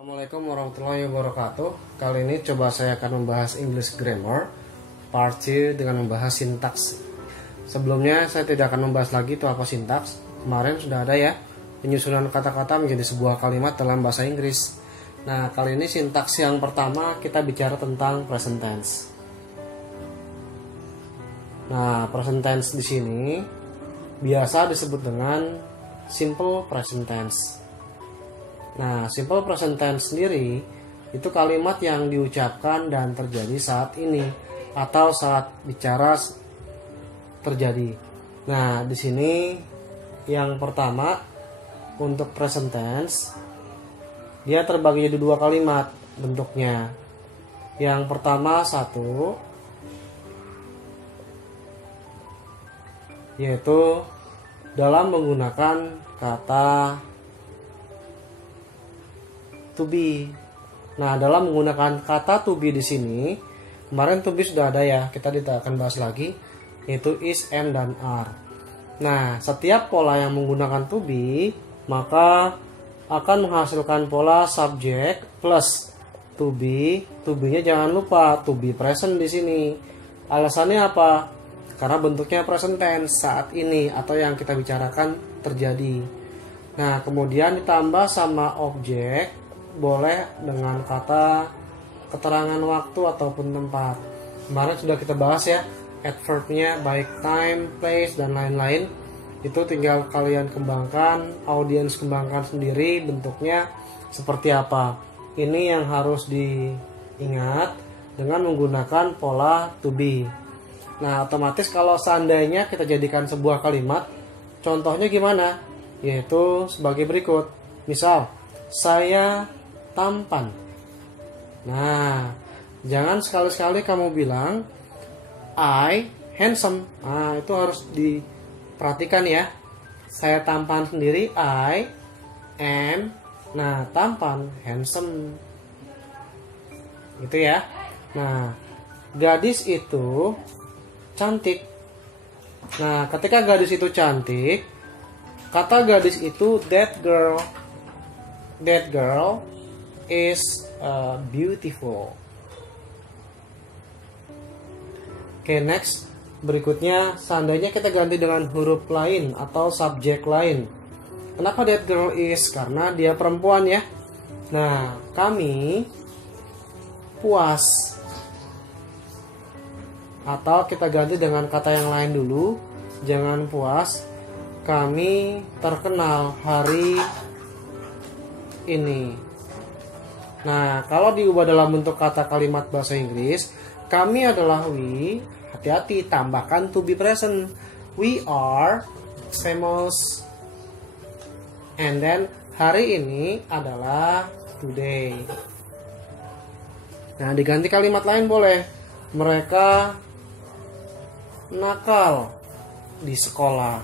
Assalamualaikum warahmatullahi wabarakatuh. Kali ini coba saya akan membahas English Grammar Part 2 dengan membahas sintaks. Sebelumnya saya tidak akan membahas lagi itu apa sintaks. Kemarin sudah ada ya, penyusunan kata-kata menjadi sebuah kalimat dalam bahasa Inggris. Nah, kali ini sintaks yang pertama kita bicara tentang present tense. Nah, present tense di sini biasa disebut dengan simple present tense. Nah, simple present tense sendiri itu kalimat yang diucapkan dan terjadi saat ini atau saat bicara terjadi. Nah, di sini yang pertama untuk present tense dia terbagi jadi dua kalimat bentuknya. Yang pertama satu yaitu dalam menggunakan kata to be. Nah, dalam menggunakan kata to be di sini, kemarin to be sudah ada ya, kita tidak akan bahas lagi, yaitu is, am, dan are. Nah, setiap pola yang menggunakan to be, maka akan menghasilkan pola subject plus to be. To be-nya jangan lupa to be present di sini. Alasannya apa? Karena bentuknya present tense saat ini atau yang kita bicarakan terjadi. Nah, kemudian ditambah sama objek boleh dengan kata keterangan waktu ataupun tempat. Kemarin sudah kita bahas ya, adverb-nya baik time, place, dan lain-lain. Itu tinggal kalian kembangkan, audiens kembangkan sendiri bentuknya seperti apa. Ini yang harus diingat dengan menggunakan pola to be. Nah, otomatis kalau seandainya kita jadikan sebuah kalimat, contohnya gimana? Yaitu sebagai berikut. Misal, saya tampan. Nah, jangan sekali-sekali kamu bilang I handsome. Nah, itu harus diperhatikan ya. Saya tampan sendiri, I am. Nah, tampan, handsome. Gitu ya. Nah, gadis itu cantik. Nah, ketika gadis itu cantik, kata gadis itu that girl. That girl is beautiful. Oke, next. Berikutnya, seandainya kita ganti dengan huruf lain atau subjek lain. Kenapa that girl is? Karena dia perempuan ya. Nah, kami puas. Atau kita ganti dengan kata yang lain dulu. Jangan puas. Kami terkenal hari ini. Nah, kalau diubah dalam bentuk kata kalimat bahasa Inggris, kami adalah we. Hati-hati, tambahkan to be present. We are famous. And then hari ini adalah today. Nah, diganti kalimat lain boleh. Mereka nakal di sekolah.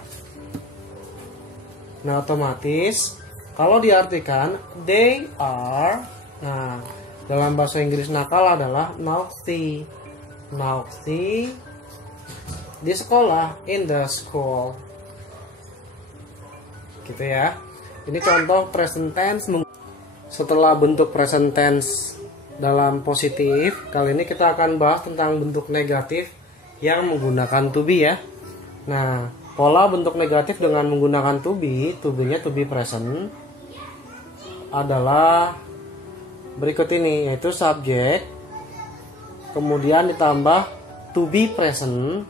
Nah, otomatis kalau diartikan they are, nah, dalam bahasa Inggris nakal adalah naughty. Naughty di sekolah, in the school. Gitu ya. Ini contoh present tense. Setelah bentuk present tense dalam positif, kali ini kita akan bahas tentang bentuk negatif yang menggunakan to be ya. Nah, pola bentuk negatif dengan menggunakan to be-nya to be present adalah berikut ini, yaitu subjek, kemudian ditambah to be present.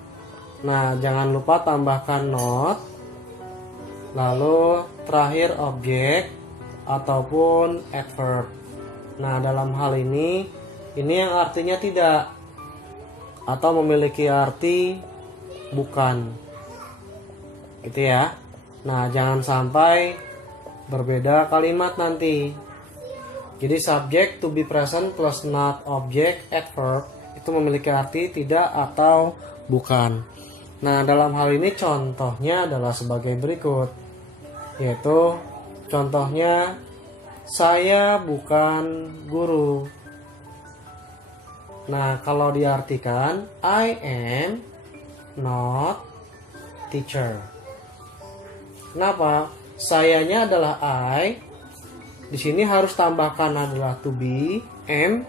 Nah, jangan lupa tambahkan not, lalu terakhir objek ataupun adverb. Nah, dalam hal ini yang artinya tidak atau memiliki arti bukan. Gitu ya. Nah, jangan sampai berbeda kalimat nanti. Jadi subject to be present plus not object adverb itu memiliki arti tidak atau bukan. Nah, dalam hal ini contohnya adalah sebagai berikut. Yaitu contohnya, saya bukan guru. Nah, kalau diartikan I am not teacher. Kenapa? Sayanya adalah I, di sini harus tambahkan adalah to be, am.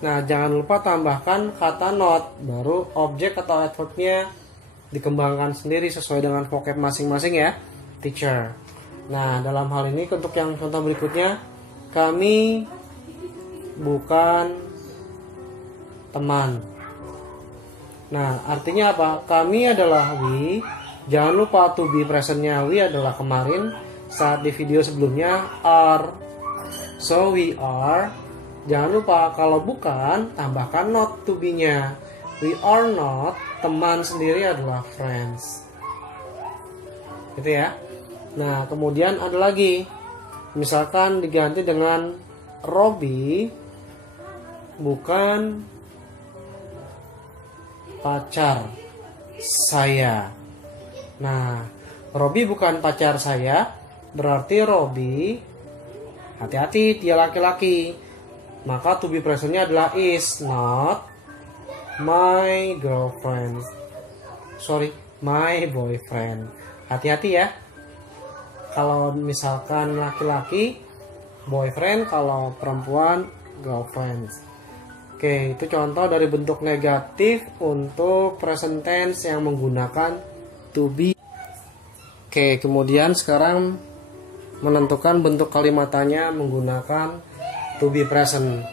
Nah, jangan lupa tambahkan kata not, baru objek atau adverbnya dikembangkan sendiri sesuai dengan vocab masing-masing ya, teacher. Nah, dalam hal ini untuk yang contoh berikutnya, kami bukan teman. Nah, artinya apa? Kami adalah we. Jangan lupa to be presentnya we adalah kemarin saat di video sebelumnya are. So we are. Jangan lupa kalau bukan tambahkan not to be-nya. We are not. Teman sendiri adalah friends. Gitu ya. Nah, kemudian ada lagi. Misalkan diganti dengan Robi bukan pacar saya. Nah, Robi bukan pacar saya, berarti Robi, hati-hati dia laki-laki. Maka to be presentnya adalah is not my girlfriend. Sorry, my boyfriend. Hati-hati ya. Kalau misalkan laki-laki, boyfriend, kalau perempuan, girlfriend. Oke, itu contoh dari bentuk negatif untuk present tense yang menggunakan to be. Oke, kemudian sekarang menentukan bentuk kalimat tanya menggunakan to be present.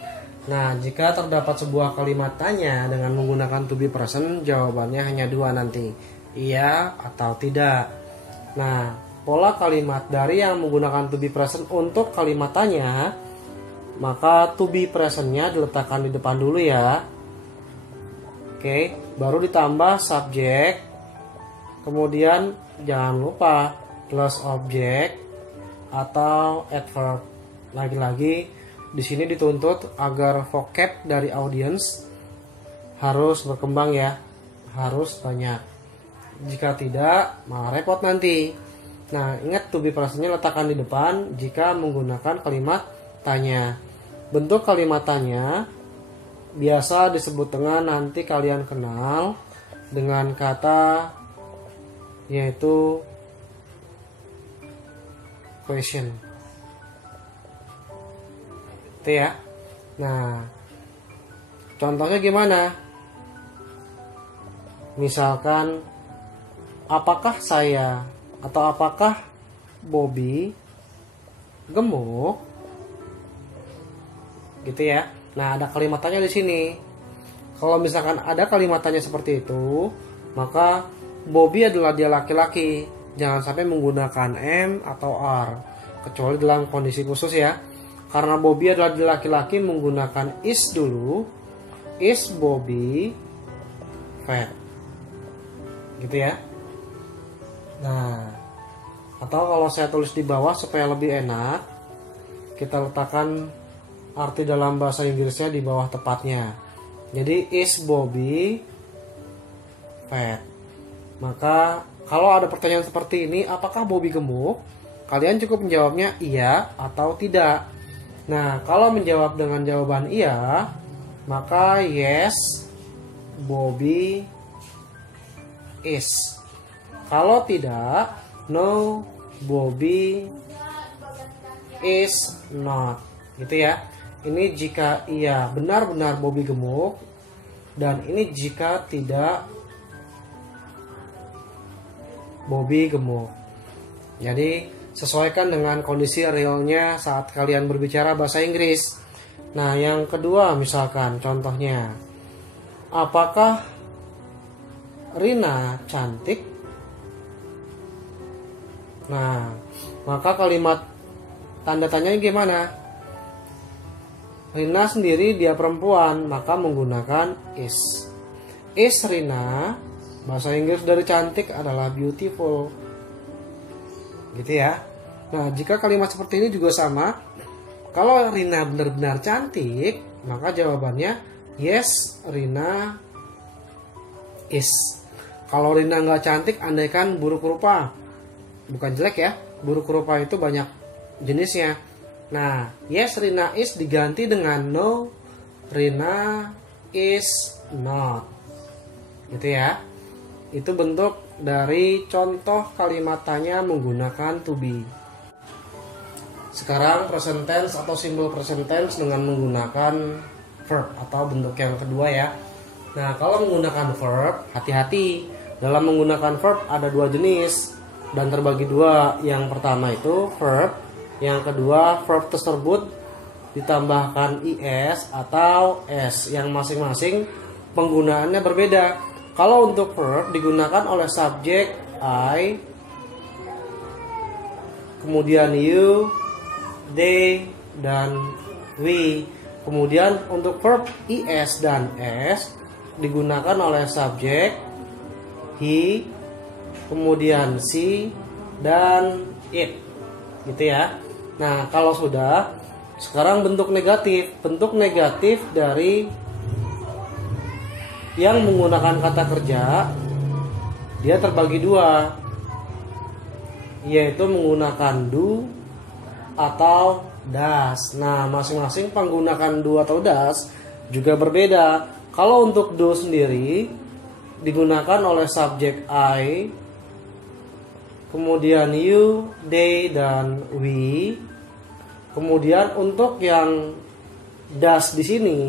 Nah, jika terdapat sebuah kalimat tanya dengan menggunakan to be present, jawabannya hanya dua nanti, iya atau tidak. Nah, pola kalimat dari yang menggunakan to be present untuk kalimat tanya, maka to be presentnya diletakkan di depan dulu ya. Oke, baru ditambah subjek. Kemudian jangan lupa plus objek atau adverb. Lagi-lagi di sini dituntut agar vocab dari audience harus berkembang ya, harus banyak. Jika tidak, malah repot nanti. Nah, ingat to be presentnya letakkan di depan jika menggunakan kalimat tanya. Bentuk kalimat tanya biasa disebut dengan nanti kalian kenal dengan kata yaitu question. Itu ya. Nah, contohnya gimana? Misalkan, apakah saya atau apakah Bobby gemuk? Gitu ya. Nah, ada kalimat tanya di sini. Kalau misalkan ada kalimat tanya seperti itu, maka Bobby adalah dia laki-laki. Jangan sampai menggunakan am atau are, kecuali dalam kondisi khusus ya. Karena Bobby adalah dia laki-laki, menggunakan is dulu. Is Bobby fat? Gitu ya. Nah, atau kalau saya tulis di bawah supaya lebih enak, kita letakkan arti dalam bahasa Inggrisnya di bawah tepatnya. Jadi is Bobby fat? Maka kalau ada pertanyaan seperti ini, apakah Bobby gemuk? Kalian cukup menjawabnya iya atau tidak. Nah, kalau menjawab dengan jawaban iya, maka yes, Bobby is. Kalau tidak, no, Bobby is not. Gitu ya. Ini jika iya benar-benar Bobby gemuk, dan ini jika tidak Bobby gemuk. Jadi sesuaikan dengan kondisi realnya saat kalian berbicara bahasa Inggris. Nah, yang kedua misalkan contohnya, apakah Rina cantik? Nah, maka kalimat tanda tanya gimana? Rina sendiri dia perempuan, maka menggunakan is. Is Rina, bahasa Inggris dari cantik adalah beautiful. Gitu ya. Nah, jika kalimat seperti ini juga sama. Kalau Rina benar-benar cantik, maka jawabannya yes, Rina is. Kalau Rina nggak cantik, andaikan buruk rupa. Bukan jelek ya, buruk rupa itu banyak jenisnya. Nah, yes, Rina is diganti dengan no, Rina is not. Gitu ya. Itu bentuk dari contoh kalimat tanya menggunakan to be. Sekarang present tense atau simple present tense dengan menggunakan verb atau bentuk yang kedua ya. Nah, kalau menggunakan verb, hati-hati. Dalam menggunakan verb ada dua jenis dan terbagi dua. Yang pertama itu verb, yang kedua verb tersebut ditambahkan is atau s yang masing-masing penggunaannya berbeda. Kalau untuk verb digunakan oleh subjek I, kemudian you, they, dan we. Kemudian untuk verb is dan s digunakan oleh subjek he, kemudian she, dan it. Gitu ya. Nah, kalau sudah, sekarang bentuk negatif. Bentuk negatif dari yang menggunakan kata kerja, dia terbagi dua, yaitu menggunakan do atau does. Nah, masing-masing penggunaan do atau does juga berbeda. Kalau untuk do sendiri digunakan oleh subjek I, kemudian you, they, dan we. Kemudian untuk yang does di sini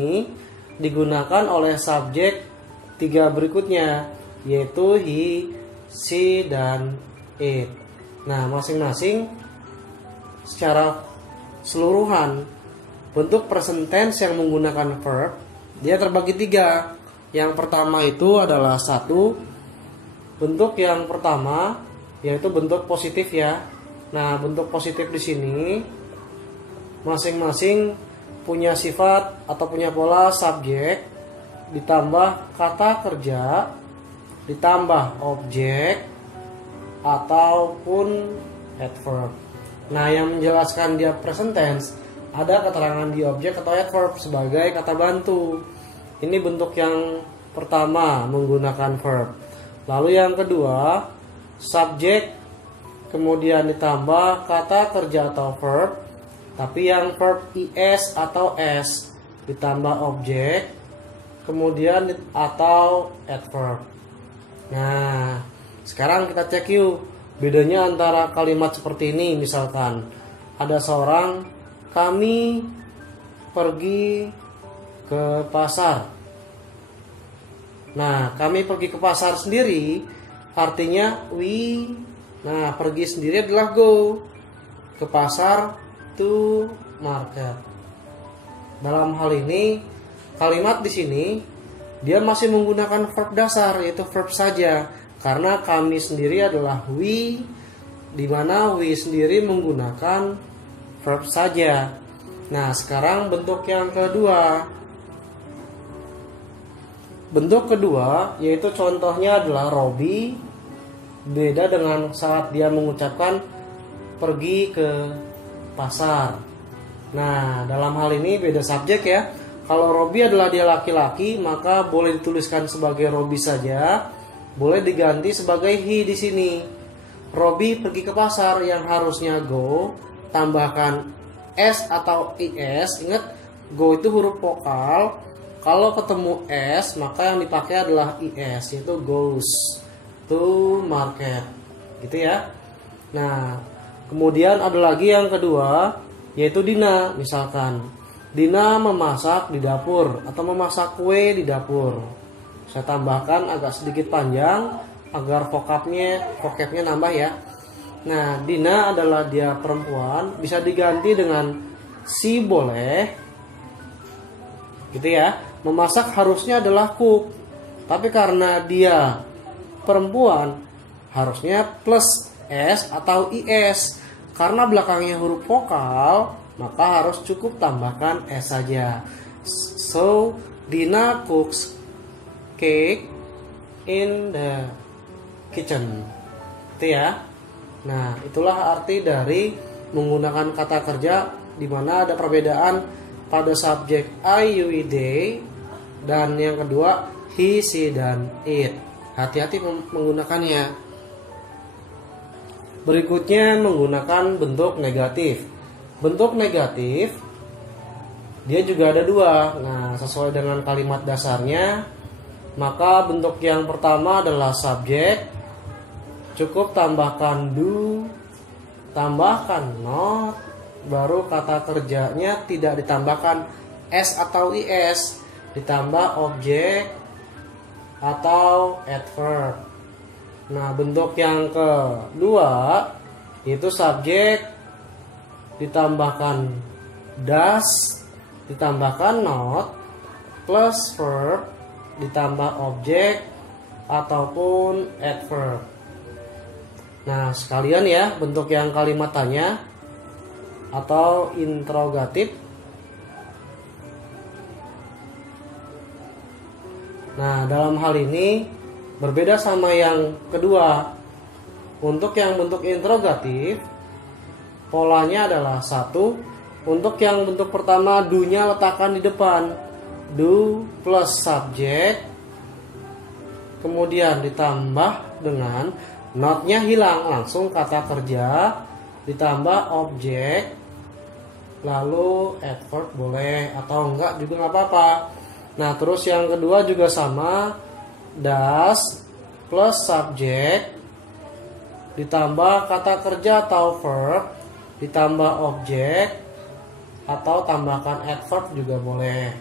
digunakan oleh subjek tiga berikutnya, yaitu he, she, dan it. Nah, masing-masing secara keseluruhan bentuk present tense yang menggunakan verb dia terbagi tiga. Yang pertama itu adalah satu, bentuk yang pertama yaitu bentuk positif ya. Nah, bentuk positif di sini masing-masing punya sifat atau punya pola subjek ditambah kata kerja ditambah objek ataupun adverb. Nah, yang menjelaskan dia present tense ada keterangan di objek atau adverb sebagai kata bantu. Ini bentuk yang pertama menggunakan verb. Lalu yang kedua, subjek kemudian ditambah kata kerja atau verb, tapi yang verb is atau s ditambah objek kemudian atau adverb. Nah, sekarang kita cek yuk bedanya antara kalimat seperti ini. Misalkan ada seorang, kami pergi ke pasar. Nah, kami pergi ke pasar sendiri artinya we. Nah, pergi sendiri adalah go. Ke pasar, to market. Dalam hal ini kalimat di sini dia masih menggunakan verb dasar, yaitu verb saja, karena kami sendiri adalah we, di mana we sendiri menggunakan verb saja. Nah, sekarang bentuk yang kedua. Bentuk kedua yaitu contohnya adalah Robi. Beda dengan saat dia mengucapkan pergi ke pasar. Nah, dalam hal ini beda subjek ya. Kalau Robi adalah dia laki-laki, maka boleh dituliskan sebagai Robi saja, boleh diganti sebagai he di sini. Robi pergi ke pasar, yang harusnya go, tambahkan s atau is. Ingat, go itu huruf vokal. Kalau ketemu s, maka yang dipakai adalah is, yaitu goes to market. Gitu ya. Nah, kemudian ada lagi yang kedua, yaitu Dina. Misalkan Dina memasak di dapur atau memasak kue di dapur. Saya tambahkan agak sedikit panjang agar vocabnya nambah ya. Nah, Dina adalah dia perempuan, bisa diganti dengan si boleh. Gitu ya. Memasak harusnya adalah cook. Tapi karena dia perempuan, harusnya plus s atau is. Karena belakangnya huruf vokal, maka harus cukup tambahkan s saja. So, Dina cooks cake in the kitchen. Itu ya. Nah, itulah arti dari menggunakan kata kerja di mana ada perbedaan pada subjek I, you, they, dan yang kedua he, she, dan it. Hati-hati menggunakannya. Berikutnya menggunakan bentuk negatif. Bentuk negatif dia juga ada dua. Nah, sesuai dengan kalimat dasarnya, maka bentuk yang pertama adalah subjek. Cukup tambahkan do, tambahkan not, baru kata kerjanya tidak ditambahkan s atau is, ditambah objek atau adverb. Nah, bentuk yang kedua itu subjek ditambahkan does, ditambahkan not, plus verb, ditambah objek ataupun adverb. Nah, sekalian ya bentuk yang kalimat tanya atau interrogatif. Nah, dalam hal ini berbeda sama yang kedua. Untuk yang bentuk interrogatif, polanya adalah satu. Untuk yang bentuk pertama, do-nya letakkan di depan. Do plus subjek, kemudian ditambah dengan not-nya hilang, langsung kata kerja, ditambah objek, lalu adverb boleh atau enggak juga nggak apa-apa. Nah, terus yang kedua juga sama, does plus subjek, ditambah kata kerja atau verb, ditambah objek, atau tambahkan adverb juga boleh.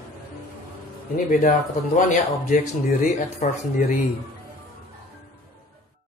Ini beda ketentuan ya, objek sendiri, adverb sendiri.